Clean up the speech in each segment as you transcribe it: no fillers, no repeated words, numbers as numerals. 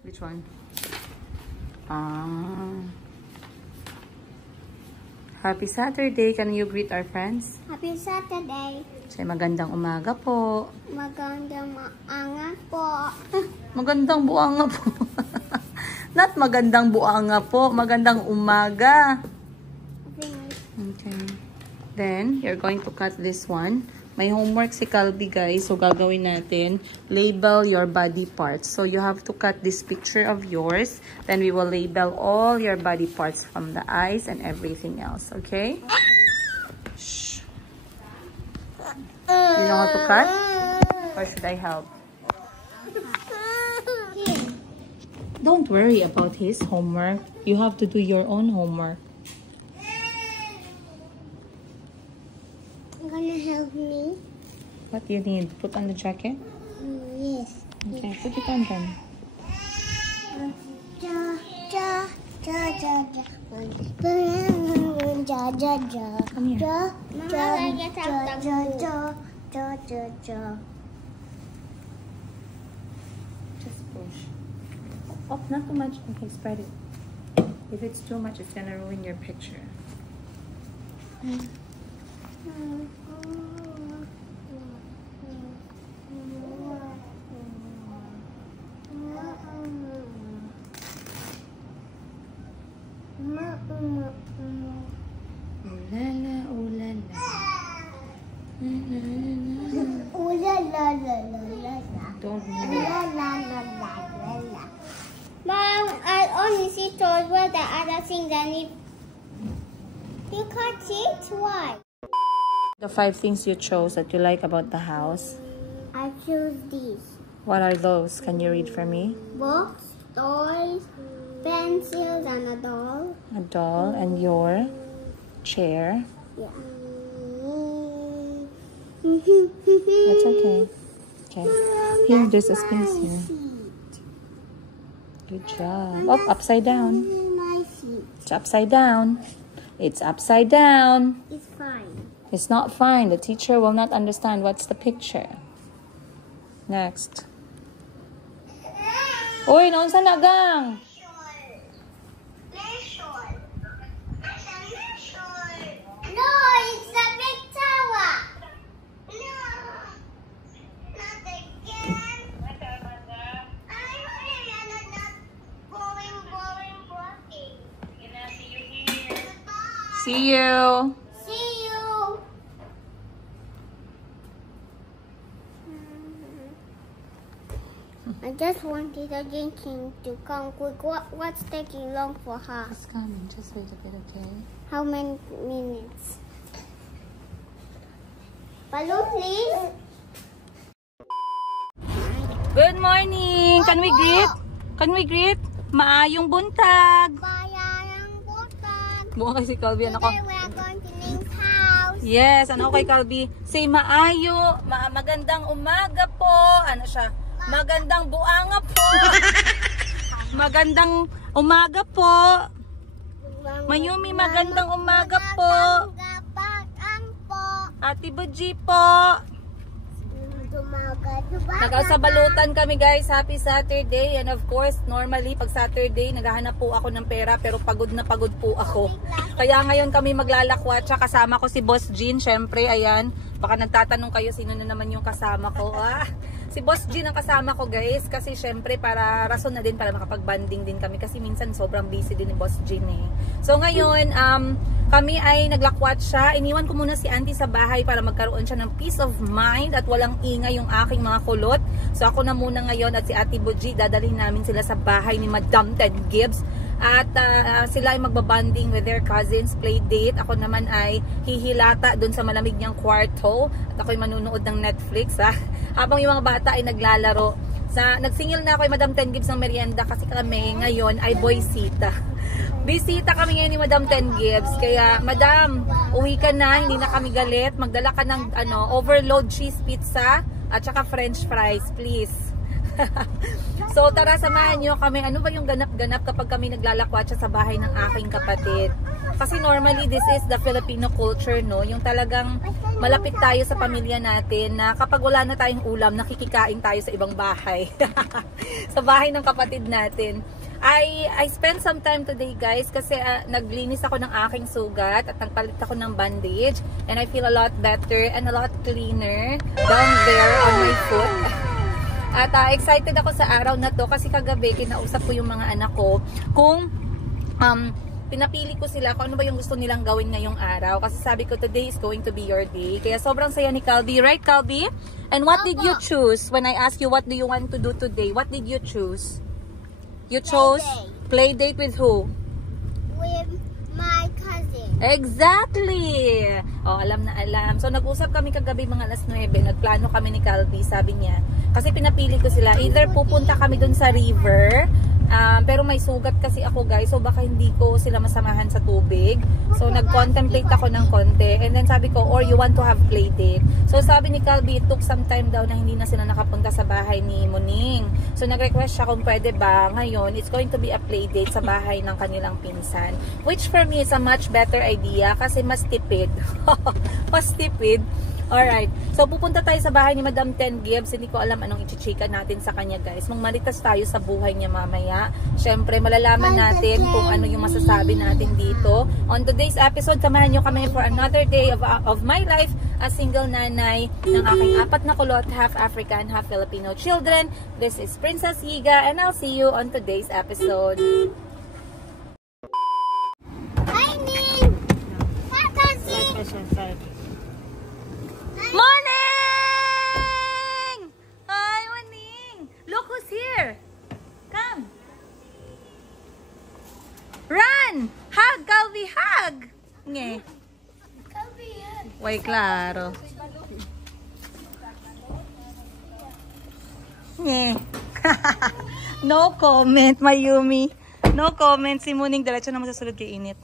Which one? Ah. Happy Saturday. Can you greet our friends? Happy Saturday. Say magandang umaga po. Magandang umaga po. Magandang buanga po. Not magandang buanga po. Magandang umaga. Okay. Then, you're going to cut this one. May homework si Calby, guys. So, gagawin natin. Label your body parts. So, you have to cut this picture of yours. Then, we will label all your body parts from the eyes and everything else. Okay? Shh. You know how to cut? Or should I help? Don't worry about his homework. You have to do your own homework. Gonna help me? What do you need? Put on the jacket? Yes. Okay, put it on then. Come here. Just push. Oh, not too much. Okay, spread it. If it's too much, it's gonna ruin your picture. Don't move. Mom, I only see toys. What the other things I need? You can't see it? Why? The 5 things you chose that you like about the house. I choose these. What are those? Can you read for me? Books, toys, pencils, and a doll. A doll and your chair. Yeah. That's okay. Okay. Here, there's a space here. Good job. Oh, upside down. My seat. It's upside down. It's upside down. It's fine. It's not fine. The teacher will not understand what's the picture. Next. Uy, naon sa nagang? No, it's the big tower. No, not again. I'm not going. See you. See you. I just wanted the drinking to come quick. What's taking long for her? It's coming. Just wait a bit, okay? How many minutes? Balloon, please. Good morning. Can we greet? Can we greet? Maayong buntag. Bayang butag. Buka kay si Calby. Ano ko? Today we are going to Ning's house. Yes, ano kay Calby? Say maayo. Magandang umaga po. Ano siya? Magandang buanga po. Magandang umaga po. Mayumi, magandang umaga po. Ate Buji po. Nagsabalutan kami, guys. Happy Saturday. And of course, normally pag Saturday naghahanap po ako ng pera, pero pagod na pagod po ako. Kaya ngayon kami maglalakwatsa. Kasama ko si Boss Jean. Syempre, ayan. Baka nagtatanong kayo sino na naman yung kasama ko. Si Boss Jean ang kasama ko, guys, kasi syempre para rason na din para makapag-banding din kami kasi minsan sobrang busy din ni Boss Jean eh. So ngayon, kami ay naglakwat siya. Iniwan ko muna si Auntie sa bahay para magkaroon siya ng peace of mind at walang ingay yung aking mga kulot. So ako na muna ngayon at si Ate Buji, dadalhin namin sila sa bahay ni Madam Ted Gibbs. At sila ay magbabanding with their cousins, play date. Ako naman ay hihilata dun sa malamig niyang kwarto. At ako'y manunood ng Netflix, ha. Habang yung mga bata ay naglalaro. Nagsingil na ako kay Madam Ten Gibbs ng merienda kasi kami ngayon ay boysita. Bisita kami ngayon ni Madam Ten Gibbs. Kaya, Madam, uwi ka na, hindi na kami galit. Magdala ka ng overload cheese pizza at saka french fries, please. So tara, samahan nyo kami. Ano ba yung ganap-ganap kapag kami naglalakwatsa sa bahay ng aking kapatid? Kasi normally this is the Filipino culture, no? Yung talagang malapit tayo sa pamilya natin na kapag wala na tayong ulam, nakikikain tayo sa ibang bahay. Sa bahay ng kapatid natin. I spent some time today, guys, kasi naglinis ako ng aking sugat at nagpalit ako ng bandage, and I feel a lot better and a lot cleaner down there on my foot. At excited ako sa araw na to kasi kagabi kinausap ko yung mga anak ko kung pinapili ko sila kung ano ba yung gusto nilang gawin ngayong araw. Kasi sabi ko, today is going to be your day. Kaya sobrang saya ni Calby. Right, Calby? And what did you choose when I asked you what do you want to do today? What did you choose? You chose play date with who? With my cousin. Exactly! Oh, alam na alam. So, nag-usap kami kagabi mga alas 9. Nagplano kami ni Calby. Sabi niya, kasi pinapili ko sila. Either pupunta kami dun sa river, pero may sugat kasi ako, guys. So, baka hindi ko sila masamahan sa tubig. So, nag-contemplate ako ng konti. And then, sabi ko, or you want to have play date. So, sabi ni Calby, it took some time daw na hindi na sila nakapunta sa bahay ni Muning. So, nag-request siya kung pwede ba ngayon, it's going to be a play date sa bahay ng kanilang pinsan. Which for me is a much better idea kasi mas tipid. Mas tipid. Alright. So, pupunta tayo sa bahay ni Madam Ten Gibbs. Hindi ko alam anong i-chika natin sa kanya, guys. Magmalitas tayo sa buhay niya mamaya. Siyempre, malalaman natin kung ano yung masasabi natin dito. On today's episode, samahan nyo kami for another day of my life as single nanay ng aking 4 na kulot, half African, half Filipino children. This is Princess Higa, and I'll see you on today's episode. Morning! Hi, Muning! Look who's here! Come! Run! Hug, Calby, hug! Nge. Way claro. Nge. No comment, Mayumi. No comment. Si Muning, diretso naman sa sulod kay init.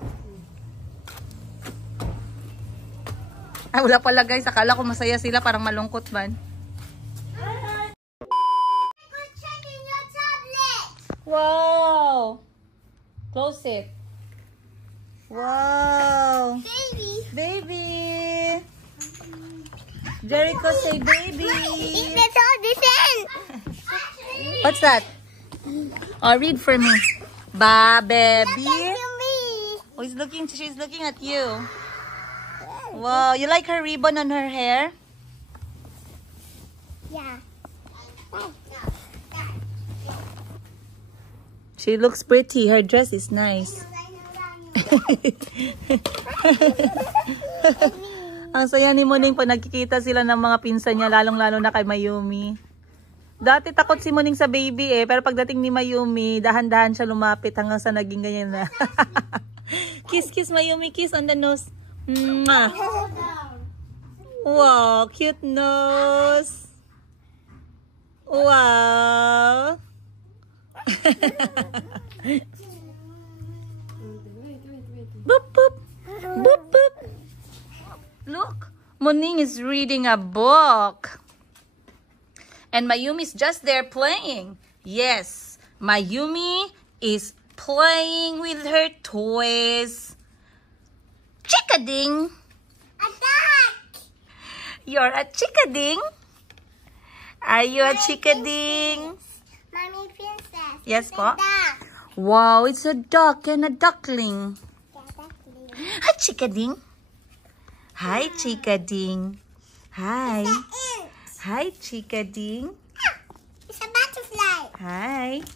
Ay, wala pala, guys. Akala ko masaya sila. Parang malungkot man. Wow! Close it. Wow! Baby. Baby! Jericho, say baby! That's all this is. What's that? Oh, read for me. Ba, baby. Oh, she's looking at you. Wow, you like her ribbon on her hair? Yeah. She looks pretty. Her dress is nice. Ang saya ni Muning pag nagkikita sila ng mga pinsan niya, lalong-lalo na kay Mayumi. Dati takot si Muning sa baby pero pagdating ni Mayumi, dahan-dahan siya lumapit hanggang sa naging ganyan na. Kiss, kiss Mayumi, kiss on the nose. Mwah. Wow, cute nose. Wow. Boop, boop. Boop, boop. Look, Muning is reading a book. And Mayumi's just there playing. Yes, Mayumi is playing with her toys. Chickading! Attack! You're a chickading? Are you a chickading? Mommy Princess. Yes, po. Duck. Wow, it's a duck and a duckling. Yeah, duckling. Hi, chickading. Hi, chickading. Hi. Hi, chickading. It's a butterfly. Hi.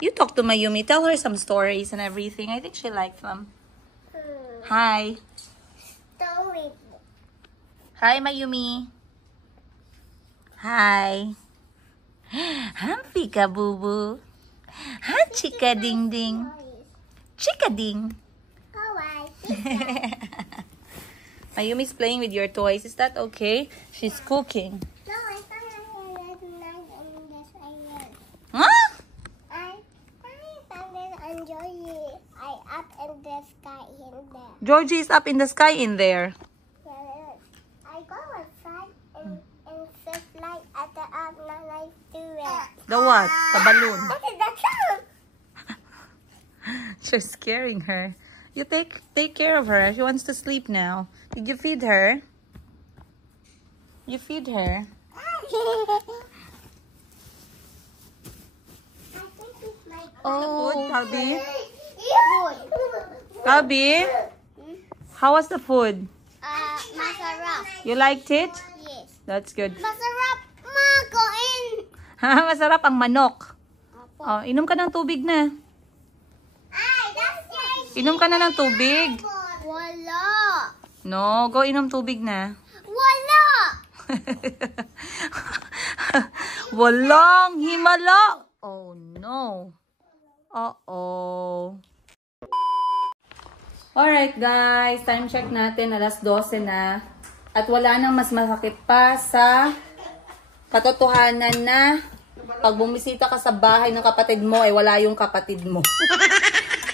You talk to Mayumi. Tell her some stories and everything. I think she likes them. Hi. Story. Hi, Mayumi. Hi. Humpy ka, boo-boo. Hi, chika-ding-ding. Chika-ding. Alright. Mayumi's playing with your toys. Is that okay? She's cooking. No, I found it in this island. Huh? I found it on Joey. I up in the sky in there. Georgie is up in the sky in there. Yeah, I go outside and just like at the up and I do it. The what? The balloon. Okay, that's all. She's scaring her. You take care of her. She wants to sleep now. Did you feed her? You feed her. Oh, Calbi. Calbi, how was the food? Masarap. You liked it? Yes. That's good. Masarap, ma. Kain. Masarap ang manok. Opo. Oh, inom ka ng tubig na. Ay, that's yours. Inom ka na ng tubig. Wala. No, go inom tubig na. Wala. Walang himala. Oh no. Uh-oh. Alright guys, time check natin, alas 12 na. At wala nang mas masakit pa sa katotohanan na pag bumisita ka sa bahay ng kapatid mo, eh wala yung kapatid mo.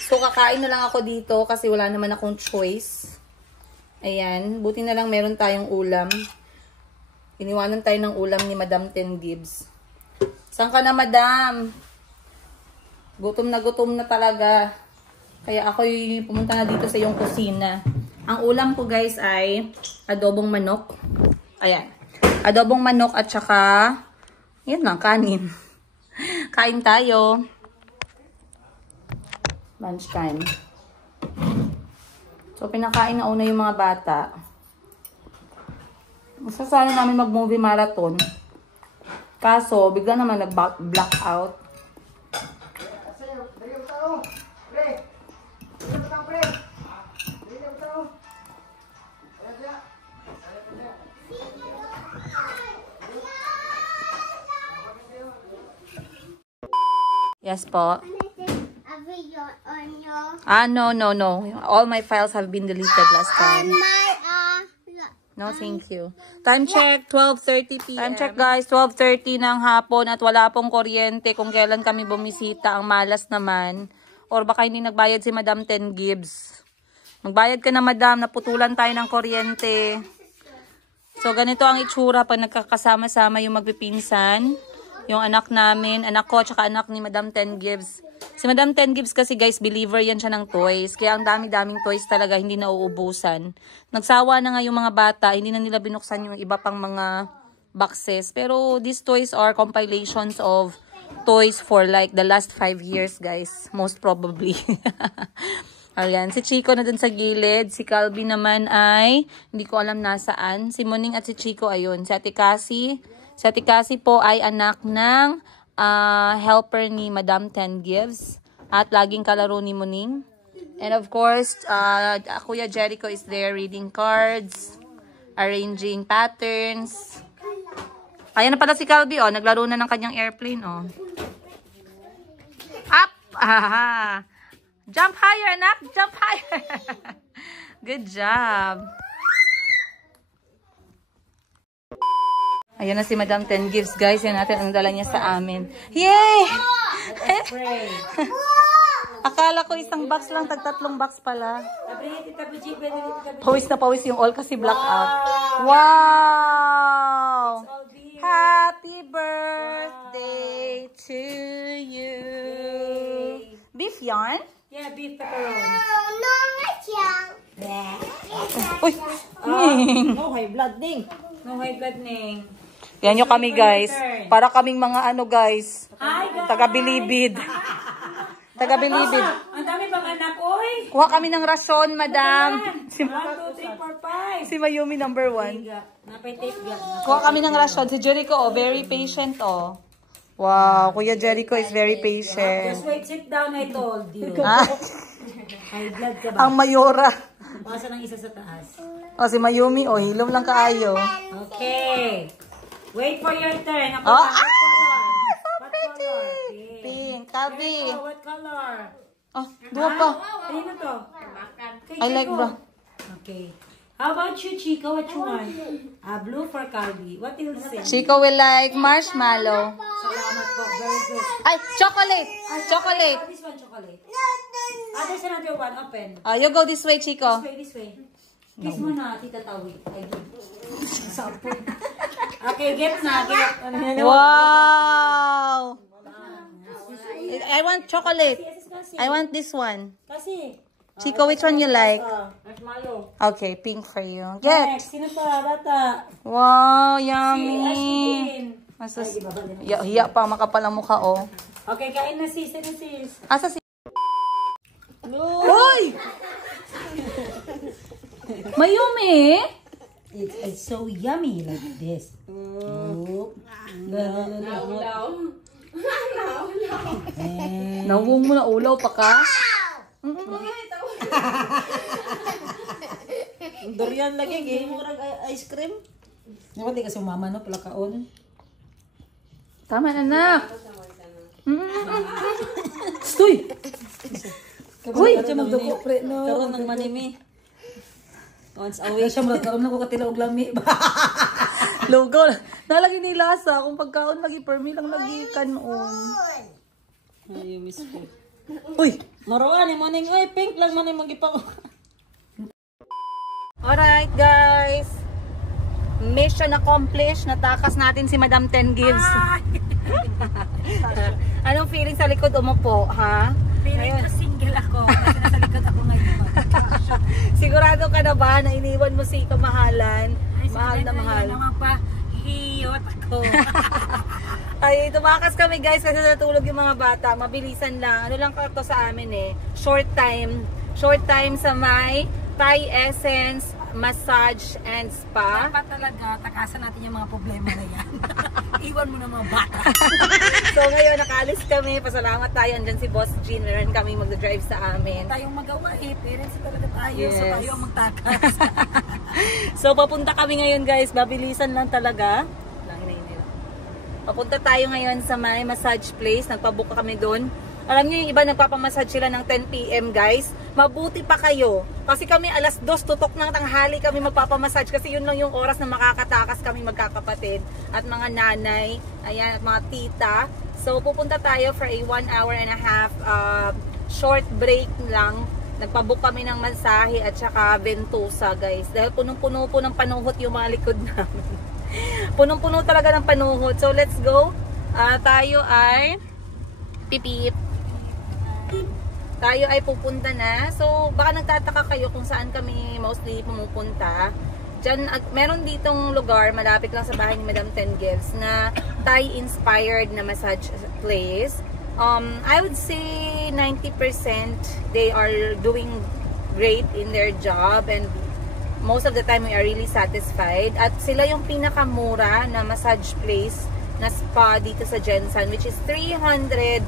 So kakain na lang ako dito kasi wala naman akong choice. Ayan, buti na lang meron tayong ulam. Iniwanan tayo ng ulam ni Madam Ten Gibbs. Saan ka na, Madam? Gutom na talaga. Kaya ako'y pumunta na dito sa iyong kusina. Ang ulam ko guys ay adobong manok. Ayan. Adobong manok at saka yun lang, kanin. Kain tayo. Lunch time. So pinakain na una yung mga bata. Gusto sana namin mag-movie marathon. Kaso bigla naman nag-blackout. Yes po. A video on your No. All my files have been deleted last time. No, thank you. Time check, 12:30 p.m. Time check guys, 12:30 ng hapon at wala pong kuryente kung kailan kami bumisita. Ang malas naman. Or baka hindi nagbayad si Madam Ten Gibbs. Magbayad ka na, Madam. Naputulan tayo ng kuryente. So, ganito ang itsura pag nagkakasama-sama yung magpipinsan. Yung anak namin, anak ko, tsaka anak ni Madam Ten Gibbs. Si Madam Ten Gibbs kasi guys, believer yan siya ng toys. Kaya ang dami-daming toys talaga, hindi na uubusan. Nagsawa na nga yung mga bata, hindi na nila binuksan yung iba pang mga boxes. Pero these toys are compilations of toys for like the last 5 years guys. Most probably. Ayan, si Chico na dun sa gilid. Si Calbi naman ay, hindi ko alam nasaan. Si Muning at si Chico, ayun. Si Ate Cassie. Si Ate Cassie po ay anak ng helper ni Madam Ten Gibbs. At laging kalaro ni Muning. And of course, Kuya Jericho is there reading cards, arranging patterns. Ayan na pala si Calbi, oh. Naglaro na ng kanyang airplane, oh. Up! Aha! Jump higher, anak! Jump higher! Good job! Ayan na si Madam Ten Gibbs, guys. Yan natin ang dala niya sa amin. Yay! Akala ko isang box lang, tag-3 box pala. Pawis na pawis yung all kasi blackout. Wow! Happy birthday to you! Beef yarn? Yeah, beef pepperoni. no, not young. Uy! Ning! No high blood, Ning. No high blood, Ning. Yan nyo kami, guys. Para kaming mga ano, guys. Hi, guys. Taga-bilibid. Taga-bilibid. Ang dami bang anak, oy? Kuha kami ng rason, madam. 1, 2, 3, 4, 5. Si Mayumi number 1. Napay tape ga. Kuha kami ng rason. Si Jericho, oh, very patient, oh. Wow, Kuya Jericho is very patient. Just wait, sit down, I told you. Ah, High blood ka ba? ang Mayora. Pasa ng isa sa taas. Oh, si Mayumi, oh, hilom lang kaayo. Okay. Wait for your turn. Ako Oh, pa, what color? What color? Pink, Tabi. Jericho, what color? Oh, duwa pa. Ano to? Kay I like Chico. bro. Okay. How about you, Chico? What you want? Blue for Calvi. What will you say? Chico will like marshmallow. Salamat po. Very good. Ay, chocolate. Chocolate. This one, chocolate. There's another one. Open. Oh, you go this way, Chico. This way. Kiss mo na, Tita Tawi. I do. Okay, get na. Get. Wow! I want chocolate. I want this one. Kasi. Chico, which one you like? Marshmallow. Okay, pink for you. Get. Next, sino pa? Bata. Wow, Si yummy. Ashley. Masas hiya pa makapal ang mukha, oh. Okay, kain na sis. Ano sis? Asa si... No. Hoy! Mayumi? It's so yummy like this. No. Nawong mo na ulaw pa ka? Durian lagi, murag ice cream. Naman di kasi mama no, pala kaon. Tama na na. Stoy! Uy! Karoon ng manimi. Once a week. Siya murag karoon na ko katila og lami. Logo. Nalagi ni lasa. Kung pagkaon lagi permi lang lagi kanon. Ay, miss ko. Uy! Maroan, yung morning. Uy, pink lang man yung magipako. Alright guys. Mission accomplished. Natakas natin si Madam 10 Gives. Anong feeling sa likod umupo, ha? Feeling ko single ako. Kasi nasa likod ako ngayon. Sigurado ka na ba na iniwan mo si kamahalan? Mahal na mahal. Ay, naman pa. Iyot ako. Ay, tumakas kami guys kasi natulog yung mga bata. Mabilisan lang. Ano lang to sa amin eh. Short time. Short time sa may Thai Essence, Massage and Spa. Dapat talaga, takasan natin yung mga problema na yan. Iwan mo na mga bata. So ngayon, nakaalis kami. Pasalamat tayo. Andyan si Boss Jean. Meron kami mag-drive sa amin. Tayong magawa eh. Parents talaga tayo. Yes. So tayo ang magtakas. So papunta kami ngayon guys. Mabilisan lang talaga. Papunta tayo ngayon sa may massage place. Nagpabook kami doon. Alam niyo yung iba nagpapamassage sila ng 10 PM guys. Mabuti pa kayo. Kasi kami alas 2 tutok ng tanghali kami magpapamassage. Kasi yun lang yung oras na makakatakas kami magkakapatid. At mga nanay. Ayan, at mga tita. So pupunta tayo for a 1 hour and a half short break lang. Nagpabook kami ng masahe at saka ventosa guys. Dahil punong-puno po ng panuhot yung mga likod namin. Punong-puno talaga ng panuhot. So let's go. Tayo ay pipip. Tayo ay pupunta na. So baka nagtataka kayo kung saan kami mostly pumupunta. Diyan, meron ditong lugar malapit lang sa bahay ni Madam 10 Gives na Thai inspired na massage place. I would say 90% they are doing great in their job and most of the time we are really satisfied. At sila yung pinakamura na massage place na spa dito sa Jensen, which is 300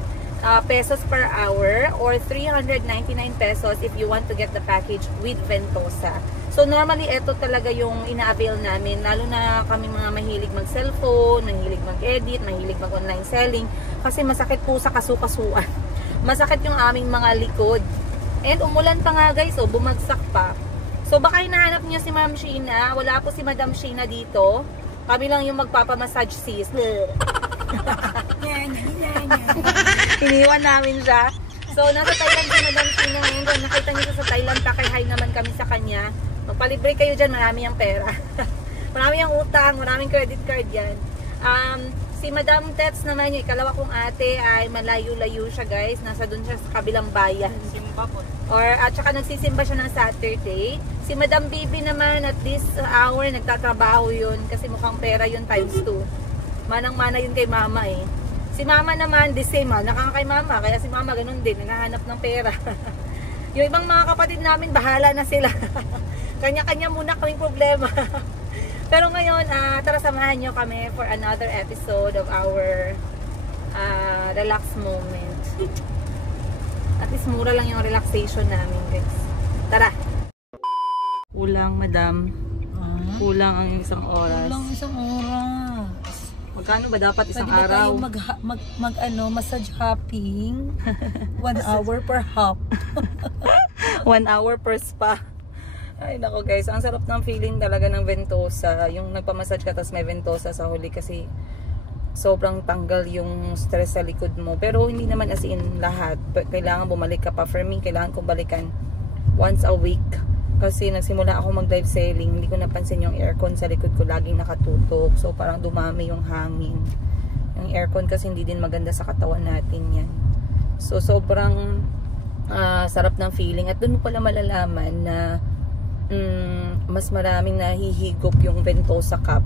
pesos per hour or 399 pesos if you want to get the package with ventosa. So normally ito talaga yung ina-avail namin, lalo na kami mga mahilig mag-cellphone, mahilig mag-edit, mahilig mag-online selling, kasi masakit po sa kasukasuan. Masakit yung aming mga likod. And umulan pa nga guys, so bumagsak pa. So baka hinahanap niyo si Ma'am Sheena, wala po si Madam Sheena dito. Kami lang yung magpapamassage sis. Iniwan namin siya. So nasa Thailand si Madam Sheena ngayon. Kung nakita niyo sa Thailand, pakihay naman kami sa kanya. Magpalibre kayo dyan, marami yung pera. Marami yung utang, maraming credit card yan. Si Madam Tets naman yung ikalawa kong ate ay malayo-layo siya guys. Nasa dun siya sa kabilang bayan. At saka nagsisimba siya ng Saturday. Si Madam Bibi naman at this hour nagtatrabaho yun kasi mukhang pera yun times 2. Manang-mana yun kay mama eh. Si mama naman the same nakaka kay mama. Kaya si mama ganun din, naghahanap ng pera. Yung ibang mga kapatid namin bahala na sila. Kanya-kanya muna kaming problema. Pero ngayon, tara samahan nyo kami for another episode of our relax moment. At least mura lang yung relaxation namin guys. Tara! Kulang madam. Kulang ang isang oras. Kulang isang oras. Magkano ba dapat isang Pwede ba araw? tayo massage hopping? 1 hour per hop. 1 hour per spa. Ay nako guys, ang sarap ng feeling talaga ng ventosa. Yung nagpamassage ka tapos may ventosa sa huli kasi sobrang tanggal yung stress sa likod mo. Pero hindi naman as in lahat. Kailangan bumalik ka pa. For me, kailangan kong balikan once a week. Kasi nagsimula ako mag-live selling, hindi ko napansin yung aircon sa likod ko laging nakatutok. So parang dumami yung hangin. Yung aircon kasi hindi din maganda sa katawan natin yan. So sobrang sarap ng feeling. At doon mo pala malalaman na mas maraming nahihigop yung Ventosa cup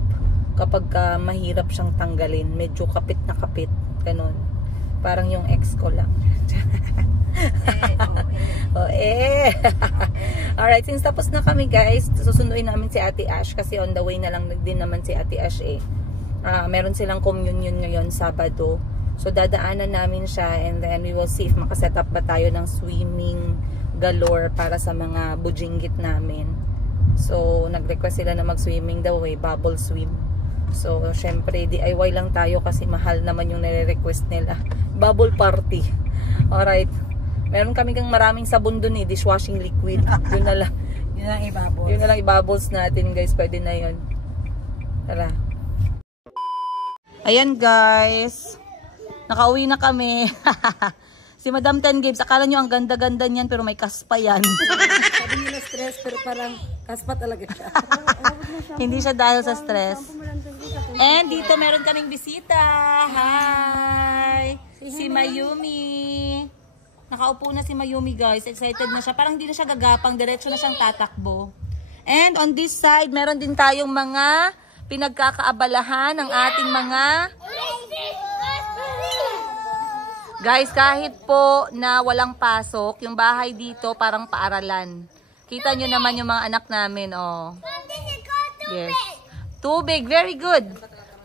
kapag mahirap siyang tanggalin. Medyo kapit na kapit. Ganon. Parang yung ex ko lang. Alright, since tapos na kami guys, susunduin namin si Ate Ash kasi on the way na lang din naman si Ate Ash eh. Meron silang communion ngayon Sabado. So dadaanan namin siya and then we will see if makaset up ba tayo ng swimming galore para sa mga bujinggit namin. So nag-request sila na mag-swimming daw eh, bubble swim. So syempre DIY lang tayo kasi mahal naman yung nire-request nila. Bubble party. Alright. Meron kami kang maraming sabon dun eh, dishwashing liquid. Yun na lang. Yun na lang i-bubbles. Yun na lang i-bubbles natin guys, pwede na yun. Tara. Ayan guys. Nakauwi na kami. Si Madam Ten Games, akala nyo ang ganda-ganda niyan pero may kaspa yan. Sabi nila stress pero parang kaspa talaga siya. Hindi siya dahil sa stress. And dito meron kaming bisita. Hi! Si Mayumi. Nakaupo na si Mayumi guys. Excited na siya. Parang hindi na siya gagapang. Diretso na siyang tatakbo. And on this side, meron din tayong mga pinagkakaabalahan ng ating mga... Guys, kahit po na walang pasok, yung bahay dito parang paaralan. Kita nyo naman yung mga anak namin, oh. Yes. Tubig, very good.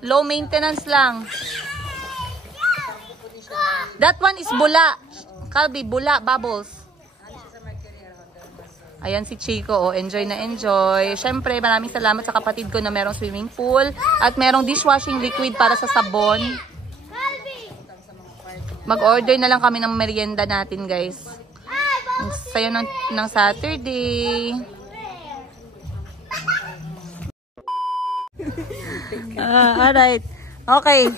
Low maintenance lang. That one is bula. Kalbi, bula, bubbles. Ayan si Chico, oh, enjoy na enjoy. Siyempre, maraming salamat sa kapatid ko na merong swimming pool at merong dishwashing liquid para sa sabon. Mag-order na lang kami ng merienda natin, guys. Ang saya ng Saturday. Alright. Okay.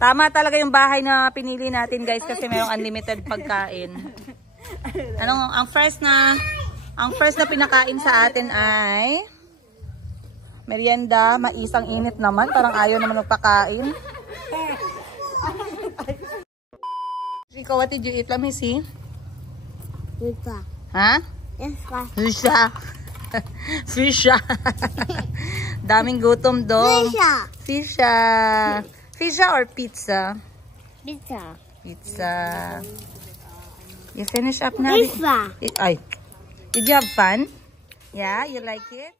Tama talaga yung bahay na pinili natin, guys, kasi mayroong unlimited pagkain. Ang first na pinakain sa atin ay merienda, maisang init naman, parang ayaw naman magpakain. Rico, what did you eat? Let me see. Pizza. Ha? Fisha. Fisha. Daming gutom dong. Fisha. Fisha or pizza? Pizza. Pizza. You finish up na? Pizza. Ay. Did you have fun? Yeah, you like it?